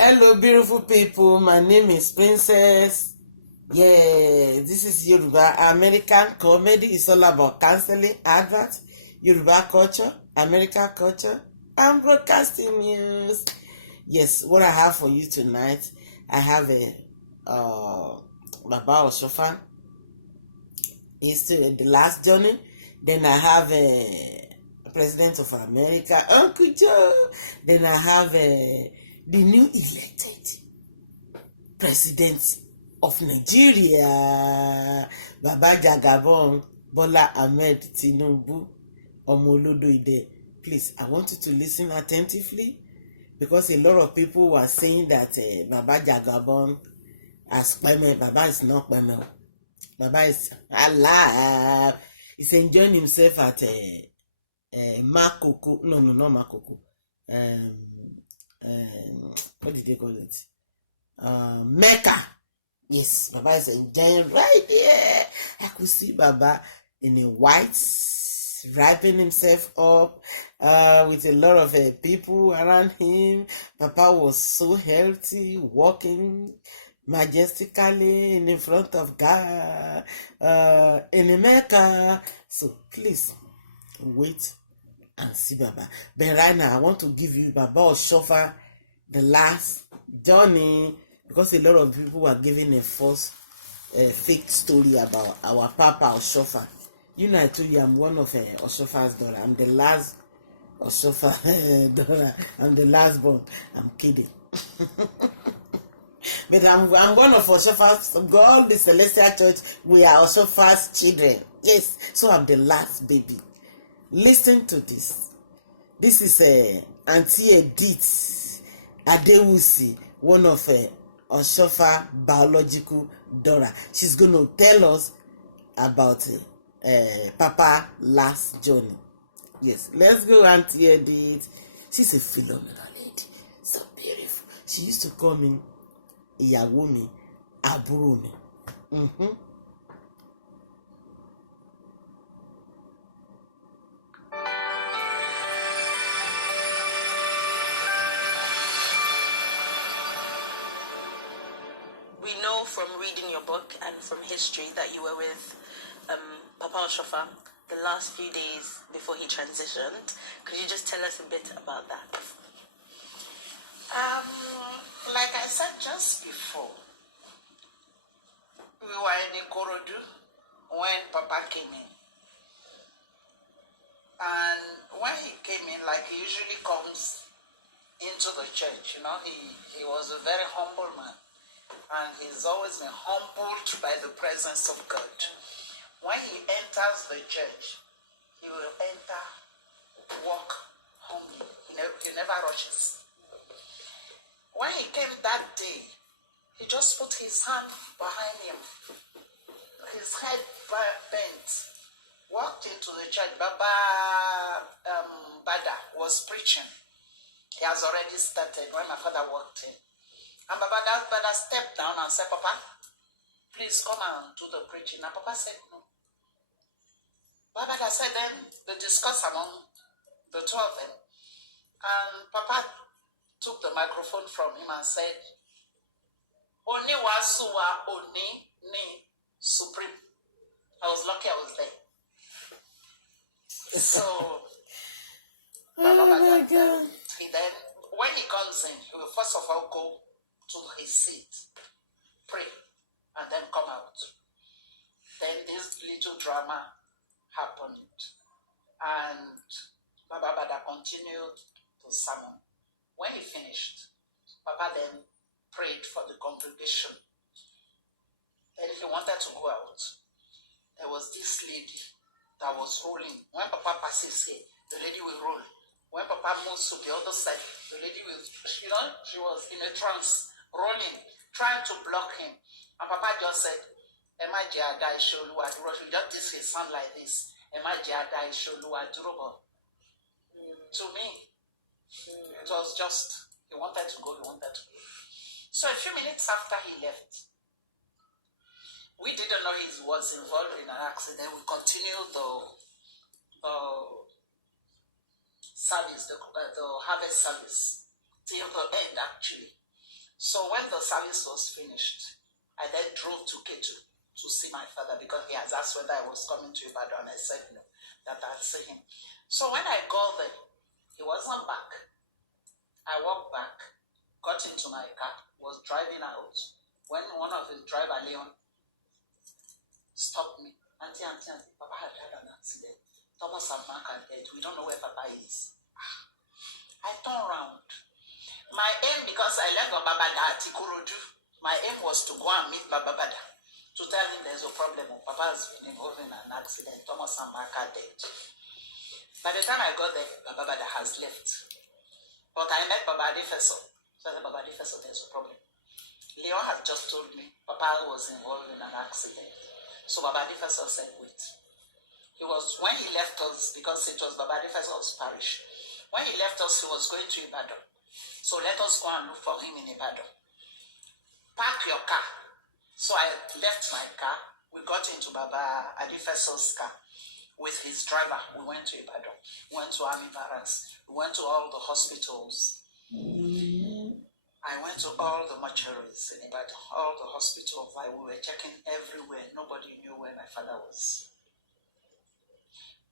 Hello, beautiful people. My name is Princess. Yeah, this is Yoruba American comedy. It's all about canceling adverts, Yoruba culture, American culture, and broadcasting news. Yes, what I have for you tonight, I have a Baba Oshoffa. History, the last journey. Then I have a President of America, Uncle Joe. Then I have the new elected President of Nigeria, Baba Jagabon, Bola Ahmed Tinubu, Omolodoide. Please, I want you to listen attentively because a lot of people were saying that Baba Jagabon has Peme. Baba is not Peme. Baba is alive. He's enjoying himself at Makoko. No, not Makoko. What did they call it? Mecca. Yes, Baba is enjoying right there. I could see Baba in a white, wrapping himself up with a lot of people around him. Papa was so healthy, walking majestically in the front of God in America. So please wait and see Baba. But right now, I want to give you Baba Oshoffa, the last journey, because a lot of people were giving a false fake story about our Papa Oshoffa. You know, I told you I'm one of Oshoffa's daughter. I'm the last Oshoffa daughter. I'm the last born. I'm kidding. But I'm one of Oshoffa's, God, the Celestial Church, we are Oshoffa's children. Yes, so I'm the last baby. Listen to this. This is Auntie Edith Adewusi, one of Oshoffa biological daughter. She's going to tell us about Papa last journey. Yes, let's go, Auntie Edith. She's a phenomenal lady. So beautiful. She used to call me ìyàwó mi, àbúrò mi. We know from reading your book and from history that you were with Papa Oshoffa the last few days before he transitioned. Could you just tell us a bit about that? Like I said just before, we were in Ikorodu when Papa came in. And when he came in, like he usually comes into the church, you know, he was a very humble man. And he's always been humbled by the presence of God. When he enters the church, he will enter, walk humbly. He never rushes. When he came that day, he just put his hand behind him, his head bent, walked into the church. Baba Bada was preaching. He has already started when my father walked in. And Baba Bada stepped down and said, Papa, please come and do the preaching. And Papa said no. Baba Bada said then they discussed among the two of them. And Papa took the microphone from him and said, Oni wasuwa oni ni supreme. I was lucky I was there. So, Oh my God. He then, when he comes in, he will first of all go to his seat, pray, and then come out. Then this little drama happened, and Baba Bada continued the sermon. When he finished, Papa then prayed for the congregation. Then he wanted to go out. There was this lady that was rolling. When Papa passes here, the lady will roll. When Papa moves to the other side, the lady will, she was in a trance, rolling, trying to block him. And Papa just said, Emma Jada Isholu Aduro. She just did his sound like this. Emma Jada Isholu Aduro. To me, it was just, he wanted to go. So a few minutes after he left, we didn't know he was involved in an accident. We continued the service, the harvest service, till the end actually. So when the service was finished, I then drove to Ketu to see my father because he has asked whether I was coming to Ibadan, and I said no, that I'd see him. So when I got there, he wasn't back. I walked back, got into my car, was driving out, when one of his driver, Leon, stopped me. Auntie, Papa had had an accident. Thomas and Mark are dead. We don't know where Papa is. I turned around. My aim, because I left Bababada at Ikorodu, my aim was to go and meet Bababada to tell him there's a problem. Papa has been involved in an accident. Thomas and Mark are dead. By the time I got there, Bababada has left. But I met Babadi Feso. So I said, Babadi Feso, there's a problem. Leon had just told me Papa was involved in an accident. So Babadi Feso said, wait. He was, when he left us, because it was Babadi Feso's parish, when he left us, he was going to Ibadan. So let us go and look for him in Ibadan. Park your car. So I left my car. We got into Baba Adifeso's car with his driver. We went to Ibadan. We went to Army Barracks. We went to all the hospitals. I went to all the mortuaries in Ibadan, all the hospitals. We were checking everywhere. Nobody knew where my father was.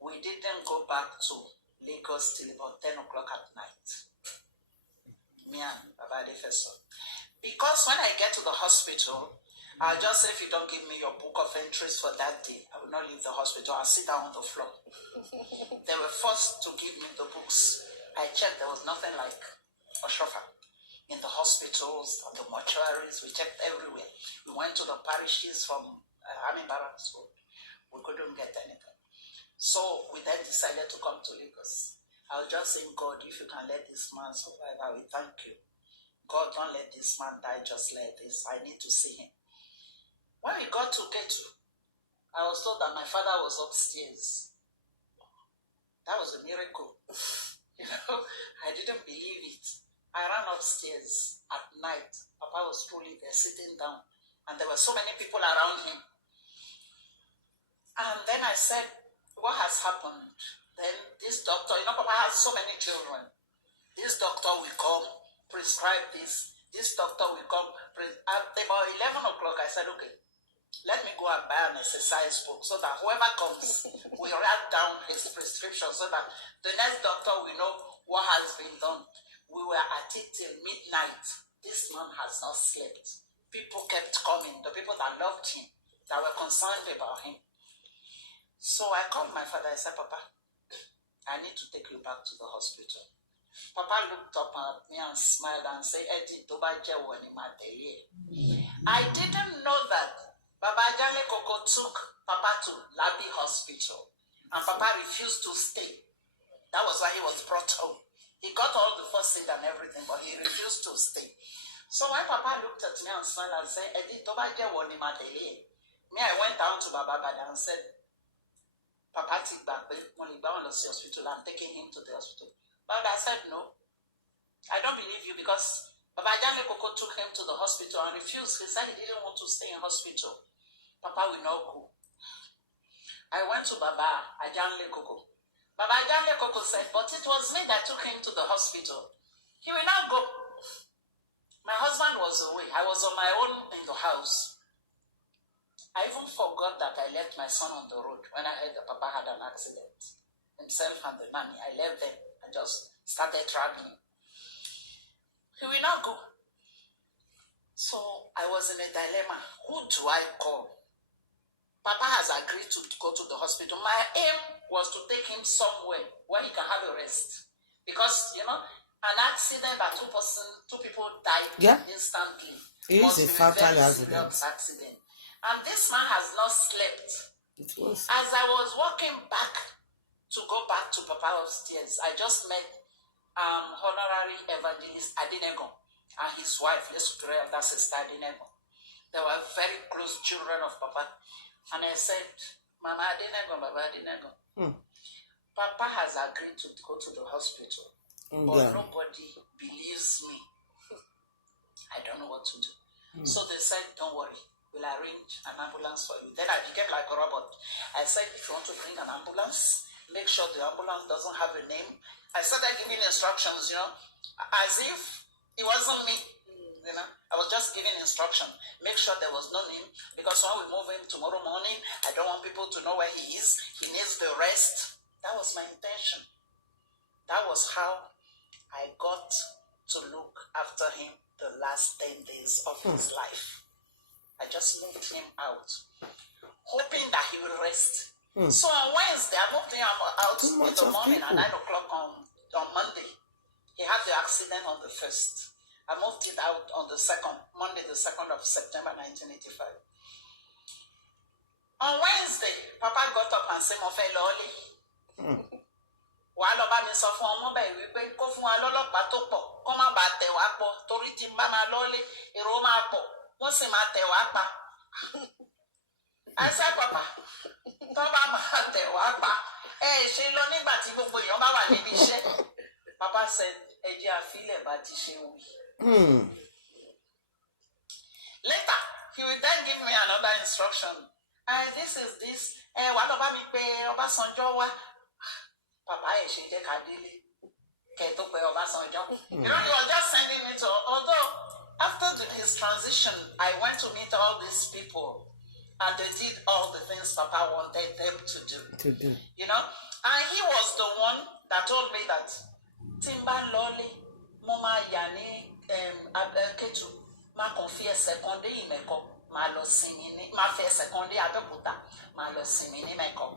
We didn't go back to Lagos till about 10 o'clock at night. Me and Baba Adifeso. Because when I get to the hospital, I'll just say, if you don't give me your book of entries for that day, I will not leave the hospital. I'll sit down on the floor. They were forced to give me the books. I checked, there was nothing like Oshoffa. In the hospitals, on the mortuaries, we checked everywhere. We went to the parishes from Army Barracks. We couldn't get anything. So we then decided to come to Lagos. I was just saying, God, if you can let this man survive, I will thank you. God, don't let this man die just like this. I need to see him. When we got to Ketu, I was told that my father was upstairs. That was a miracle. I didn't believe it. I ran upstairs at night. Papa was truly there, sitting down. And there were so many people around him. And then I said, what has happened? Then this doctor, Papa has so many children. This doctor will come, prescribe this. This doctor will come. At about 11 o'clock, I said, okay, let me go and buy an exercise book so that whoever comes will write down his prescription so that the next doctor will know what has been done. We were at it till midnight. This man has not slept. People kept coming, the people that loved him, that were concerned about him. So I called my father. I said, Papa, I need to take you back to the hospital. Papa looked up at me and smiled and said, I didn't know that Baba Jale Koko took Papa to Labi Hospital and Papa refused to stay. That was why he was brought home. He got all the first aid and everything, but he refused to stay. So when Papa looked at me and smiled and said, me, I went down to Baba Bada and said, Papa take back, hospital. I'm taking him to the hospital. But I said, no, I don't believe you because Baba Janle Koko took him to the hospital and refused. He said he didn't want to stay in hospital. Papa will not go. I went to Baba Ajanle Koko. Baba Ajanle Koko said, but it was me that took him to the hospital. He will not go. My husband was away. I was on my own in the house. I even forgot that I left my son on the road when I heard that Papa had an accident. Himself and the nanny. I left them and just started traveling. He will not go. So I was in a dilemma. Who do I call? Papa has agreed to go to the hospital. My aim was to take him somewhere where he can have a rest. Because, an accident that two people died instantly. It is a fatal accident. And this man has not slept. As I was walking back to go back to Papa upstairs, I just met honorary evangelist Adinego and his wife, that's Sister Adinego. They were very close children of Papa. And I said, Mama Adinego, Baba Adinego, Papa has agreed to go to the hospital, but nobody believes me. I don't know what to do. So they said, don't worry. We'll arrange an ambulance for you. Then I became like a robot. I said, if you want to bring an ambulance, make sure the ambulance doesn't have a name. I started giving instructions, as if it wasn't me, instruction. Make sure there was no name, because when we move him tomorrow morning, I don't want people to know where he is. He needs the rest. That was my intention. That was how I got to look after him the last 10 days of his life. I just moved him out, hoping that he will rest. So on Wednesday, I moved him out in the morning at 9 o'clock on Monday. He had the accident on the 1st. I moved it out on the 2nd, Monday, the 2nd of September, 1985. On Wednesday, Papa got up and said, "Mo fẹ́ lọlé." Wàá lọ bá mi sọ fún ọmọ bẹ́ẹ̀ wípé kó fún wa lọ́lọ́pàá tó pọ̀, kó má bàa tẹ̀ wá pọ̀, torí tí n bá máa lọlé, èrò máa pọ̀, wọ́n sì máa tẹ̀ wá pa. I said, "Papa, tó bá máa tẹ̀ wá pa, ṣe lọ nígbà tí gbogbo èèyàn bá wà níbi iṣẹ́." Papa said, "Ẹ jẹ́ àfilẹ̀ bá ti ṣe wí." Later, he will then give me another instruction. This is this. Wàá lọ bá mi pé Ọbásanjọ́ wá. Papa ṣe jẹ́ ká délé. Kẹ́ tó pé Ọbásanjọ́. You know, he was just sending me to, although after his transition, I went to meet all these people and they did all the things Papa wanted them to do. You know? And he was the one that told me that Timba Loli, Mama Yani, Ketu, ma confie seconde imeko, ma lo simini, ma fe seconde abeputa, ma lo simini meko.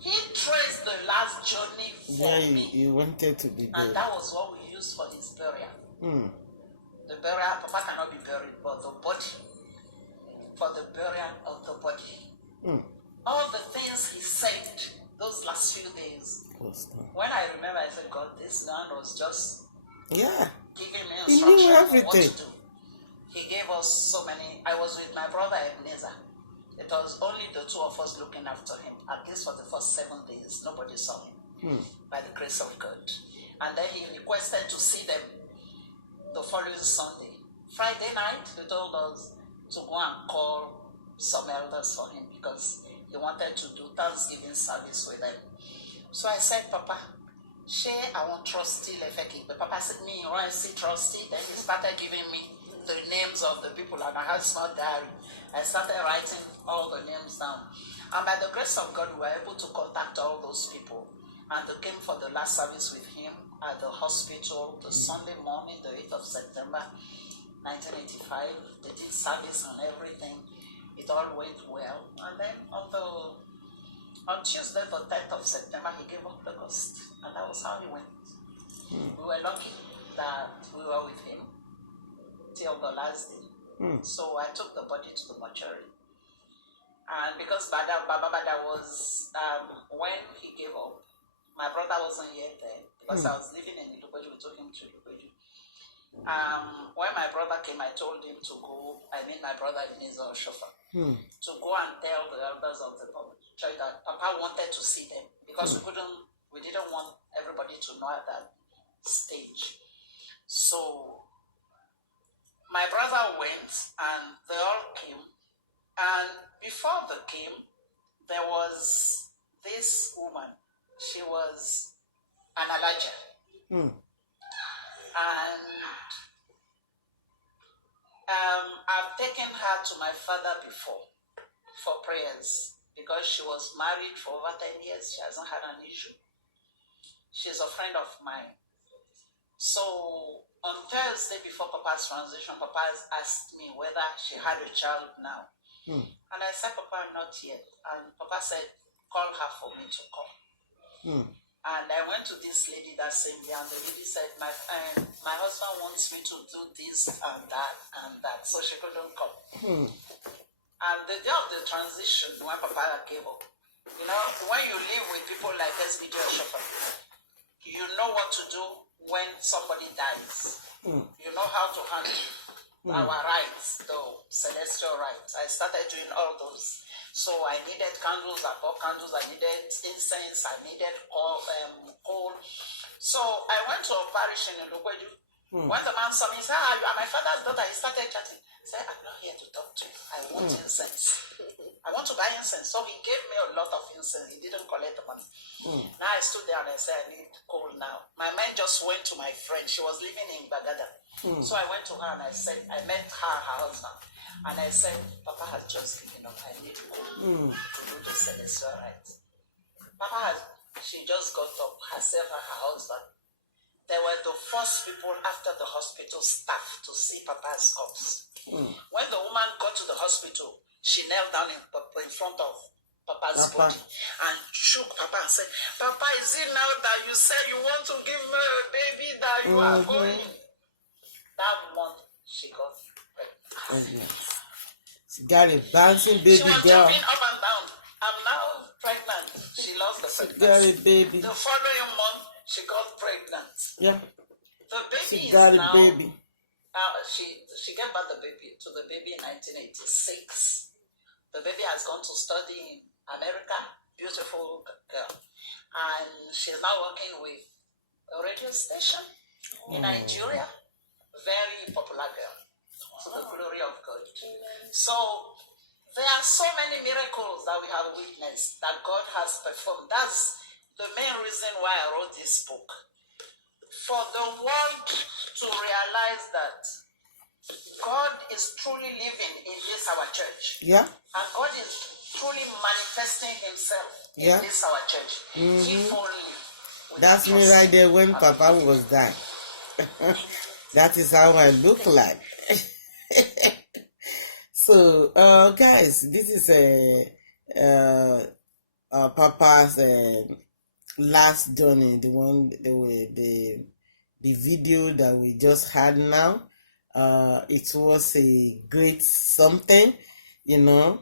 He traced the last journey for me. He wanted to be buried. And that was what we used for his burial. The burial, Papa cannot be buried, but the body, for the burial of the body. All the things he said those last few days. When I remember, I said, God, this man was just giving me instructions on what to do. He gave us so many. I was with my brother Ebenezer. It was only the two of us looking after him. At least for the first 7 days, nobody saw him, by the grace of God. And then he requested to see them the following Sunday. Friday night, he told us to go and call some elders for him because he wanted to do Thanksgiving service with them. So I said, Papa, share our trustee lefeki. But Papa said, me, you want to see trustee? Then he started giving me the names of the people, and I had a small diary. I started writing all the names down. And by the grace of God, we were able to contact all those people. And they came for the last service with him at the hospital the Sunday morning, the 8th of September, 1985. They did service and everything. It all went well. And then on Tuesday, the 10th of September, he gave up the ghost. And that was how he went. We were lucky that we were with him till the last day. So I took the body to the mortuary. And because Baba Bada was, when he gave up, my brother wasn't yet there because I was living in Ilupeju. We took him to Ilupeju. When my brother came, I told him to go, my brother SBJ Oshoffa, to go and tell the elders of the church that Papa wanted to see them because we didn't want everybody to know at that stage. So my brother went and they all came. And before they came, there was this woman. She was an Alaja. And I've taken her to my father before for prayers because she was married for over 10 years. She hasn't had an issue. She's a friend of mine. So on Thursday before Papa's transition, Papa asked me whether she had a child now. And I said, Papa, not yet. And Papa said, call her for me to come. And I went to this lady that same day, and the lady said, my husband wants me to do this and that, so she couldn't come. And the day of the transition, when Papa gave up, you know, when you live with people like SBJ Oshoffa, you know what to do when somebody dies. You know how to handle our rights, though, celestial rights. I started doing all those. So I needed candles, I bought candles, I needed incense, I needed coal. So I went to a parish in Ilupeju When the man saw me, he said, you are my father's daughter. He started chatting. He said, I'm not here to talk to you. I want incense. I want to buy incense. So he gave me a lot of incense. He didn't collect the money. Now I stood there and I said, I need coal now. My mind just went to my friend. She was living in Bagada. So I went to her and I said, I met her husband. And I said, Papa has just given up. I need coal to do the celestial rites. She just got up, herself and her husband. They were the first people after the hospital staff to see Papa's corpse. When the woman got to the hospital, she knelt down in front of Papa's body and shook Papa and said, Papa, is it now that you said you want to give me a baby that you are going? That month, she got pregnant. She got a bouncing baby girl. She was jumping up and down. I'm now pregnant. She lost the pregnancy. She got a baby. The following month, she got pregnant. Yeah. The baby she got is a now, baby. She gave birth to the baby in 1986. The baby has gone to study in America. Beautiful girl. And she's now working with a radio station in Nigeria. Very popular girl. To the glory of God. So there are so many miracles that we have witnessed that God has performed. That's the main reason why I wrote this book. For the world to realize that God is truly living in this our church. Yeah. And God is truly manifesting himself in this our church. If only. That's me right there when Papa was dying. That is how I look like. So, guys, this is Papa's last journey, the video that we just had now. It was a great something, you know.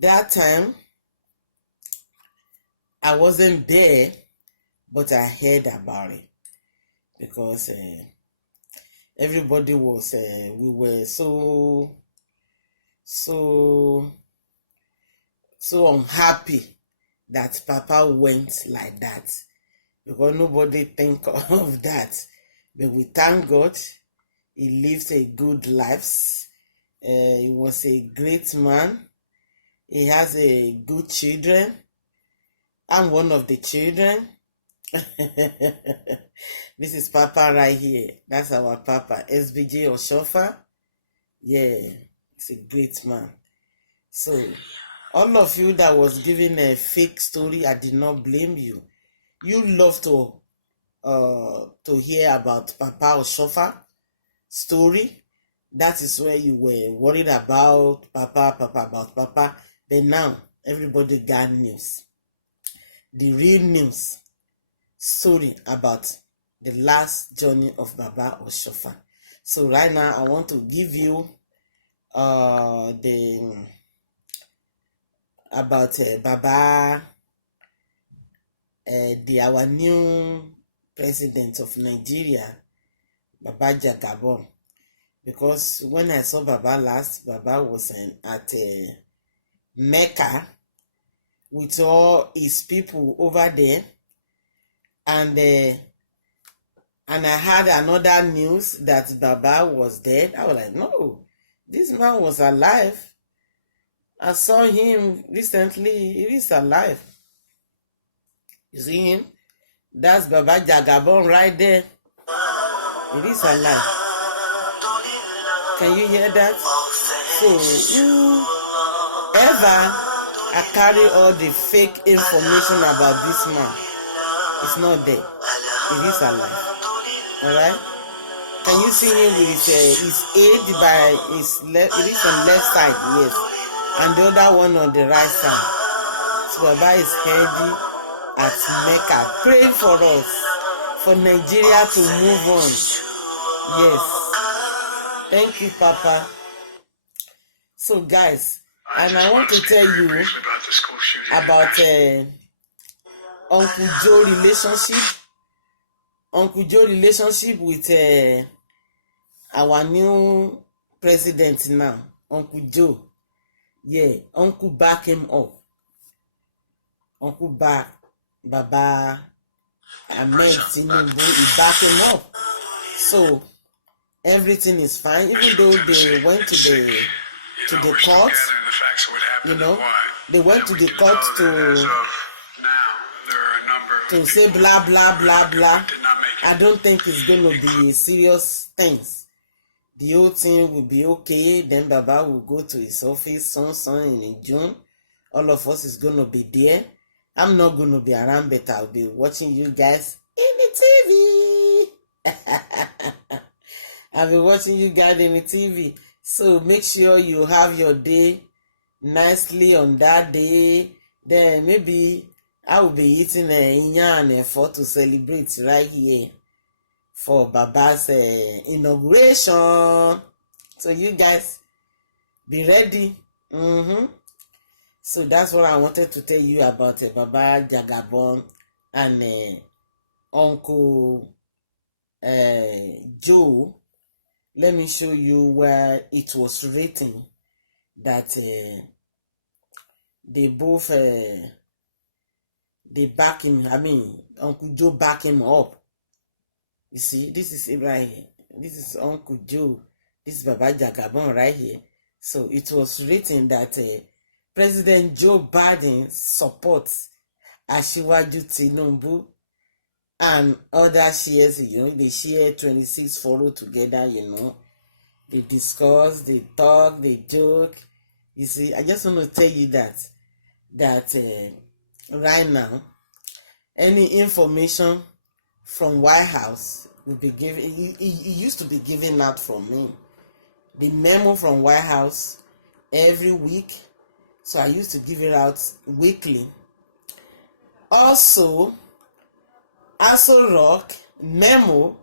That time I wasn't there, but I heard about it because everybody was we were so unhappy that Papa went like that, because nobody think of that. But we thank God he lived a good life. He was a great man. He has a good children. I'm one of the children. This is Papa right here. That's our Papa, SBJ Oshoffa. Yeah, he's a great man. So, all of you that was giving a fake story, I did not blame you. You love to hear about Papa Oshoffa story. That is where you were worried about Papa. But now, everybody got news. The real news story about the last journey of Baba Oshoffa. So right now, I want to give you about Baba, our new president of Nigeria, Baba Jagabon. Because when I saw Baba last, Baba was at Mecca with all his people over there, and I had another news that Baba was dead. I was like, no, this man was alive. I saw him recently. He is alive. You see him? That's Baba Jagabon right there. It is alive. Can you hear that? So, whoever I carry all the fake information about this man, it's not there. It is alive. Alright? Can you see him with his aid by his left? It is on left side, yes. And the other one on the right side. So Baba is heading at Mecca. Pray for us, for Nigeria to move on. Yes. Thank you, Papa. So, guys, and I want to tell you about Uncle Joe relationship. Uncle Joe relationship with our new president now, Uncle Joe. Yeah, Uncle back him up. Uncle back Baba Ahmed Tinubu is backing up. So everything is fine, even though they went to the court. They went to the court to say blah blah blah blah. I don't think it's going to be a serious thing. The whole thing will be okay. Then Baba will go to his office soon in June. All of us is going to be there. I'm not going to be around, but I'll be watching you guys in the TV. I'll be watching you guys in the TV. So make sure you have your day nicely on that day. Then maybe I will be eating inya and efo to celebrate right here for Baba's inauguration. So you guys be ready. So that's what I wanted to tell you about Baba Jagabon and Uncle Joe. Let me show you where it was written that they both they back him. I mean, Uncle Joe back him up. You see, this is it right here. This is Uncle Joe. This is Baba Jagabon right here. So it was written that President Joe Biden supports Asiwaju Tinubu and other shares. They share 26 follow together. They discuss, they talk, they joke. You see, I just want to tell you that right now, any information from White House will be given. It used to be given out from me. The memo from White House every week. So I used to give it out weekly. Also, Aso Rock memo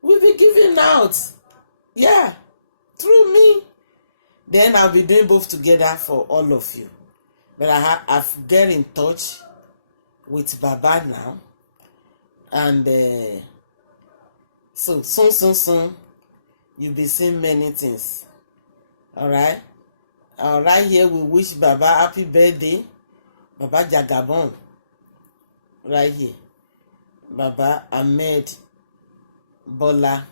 will be given out. Yeah, through me. Then I'll be doing both together for all of you. But I've get in touch with Baba now. And so soon, you'll be seeing many things. Alright? Right here, we wish Baba happy birthday. Baba Jagabon. Right here. Baba Ahmed Bola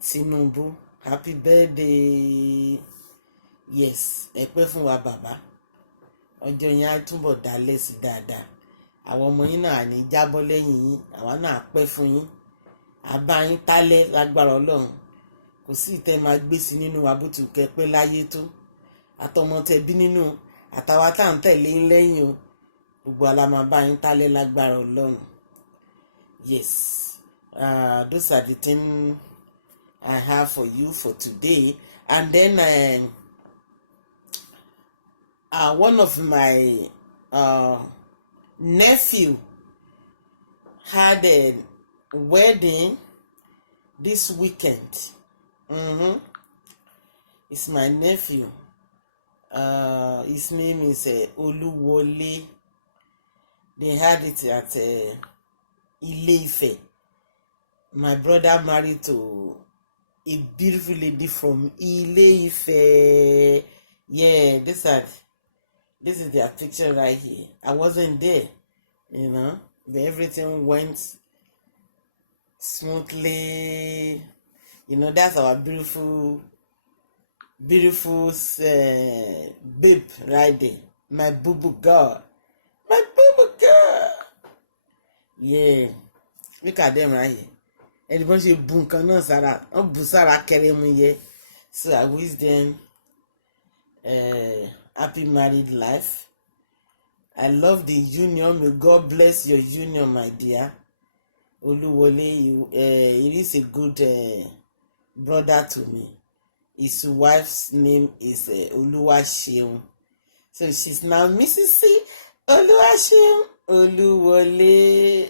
Tinubu. Happy birthday. Yes. Ẹ pẹ́ fún wa Baba. Ọjọ́ yẹn á túbọ̀ dálẹ̀ sí dáadáa. Àwọn ọmọ yín náà ní jábọ́ lẹ́yìn yín. Àwa náà pẹ́ fún yín. Àbá yín tálẹ̀ lágbára Ọlọ́run. Kò sí ìtẹ́ máa gbé sí nínú abútù kẹ́pẹ́ láyé tó. Àtọmọ tẹ́ bí nínú àtàwa tá ń tẹ̀lé yín lẹ́yìn o. Gbogbo ala máa bá yín tálẹ̀ lágbára Ọlọ́run. Yes. Those are the things I have for you for today. And then one of my nephew had a wedding this weekend. It's my nephew. His name is Oluwole. They had it at Ile-Ife. My brother married to a beautiful lady from Ile-Ife. Yeah, this is their picture right here. I wasn't there, but everything went smoothly. That's our beautiful babe right there. My boo-boo girl. My boo-boo girl. Yeah. Look at them right here. Anybody say boom kana sara. On busara keremu ye. So I wish them happy married life. I love the union. May God bless your union, my dear. Oluwole, it is a good brother to me. His wife's name is Oluwaseun. So she's now Mrs. C. Oluwaseun Oluwole.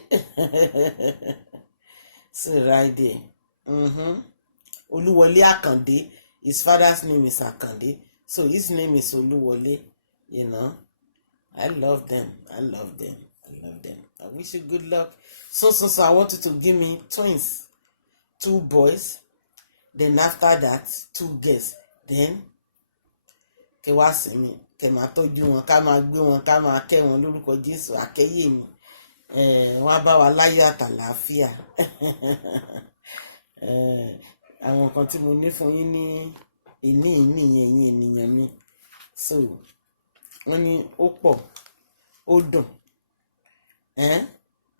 So right there. Oluwole Akande. His father's name is Akande. So his name is Oluwole. I love them. I wish you good luck. So I want you to give me twins. 2 boys. Then after that, 2 girls. Then kẹ wá sí mi, kẹ máa tọ́jú wọn, ká máa gbé wọn, ká máa kẹ́ wọn lórúkọ Jésù, àkẹ́yè mi. wọ́n á bá wa láyọ̀ àtàlàáfíà. Àwọn nǹkan tí mo ní fún yín ní ìní yẹn yín ènìyàn mi. So wọ́n ní ó pọ̀ ó dùn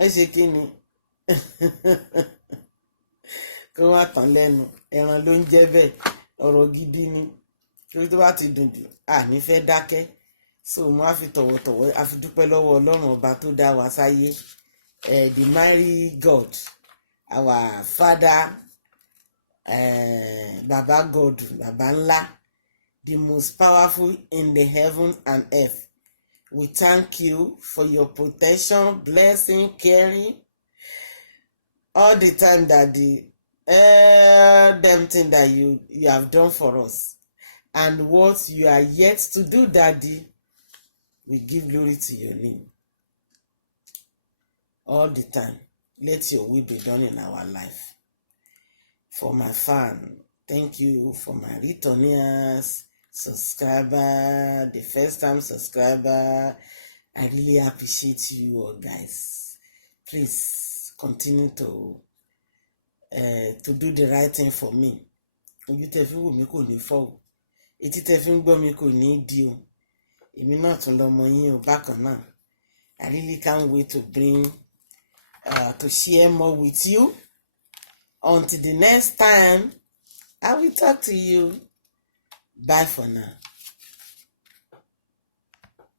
ẹ ṣe kí ni kó wá tán lẹ́nu ẹran ló ń jẹ́ bẹ́ẹ̀, ọ̀rọ̀ gidi ni torí tó bá ti dùn jù àní fẹ́ dákẹ́. So mo á fi tọ̀wọ̀tọ̀wọ̀ a fi dúpẹ́ lọ́wọ́ Ọlọ́run ọba tó dá wa sáyé, the mighty God, our Father, Baba God, Baba ńlá, the most powerful in the heaven and earth. We thank you for your protection, blessing, caring, all the time, Daddy. Them thing that you have done for us and what you are yet to do, Daddy. We give glory to your name all the time. Let your will be done in our life. For my fan, thank you. For my returners, subscriber, the first time subscriber, I really appreciate you all, guys. Please continue to do the right thing for me. Ojú tẹ́ fi wò mí kò ní fọ́ o, etí tẹ́ fi ń gbọ́ mi kò ní di o. Èmi náà tún lọmọ yín o bákan náà. I really can't wait to to share more with you. Until the next time, I will talk to you. Bye for now.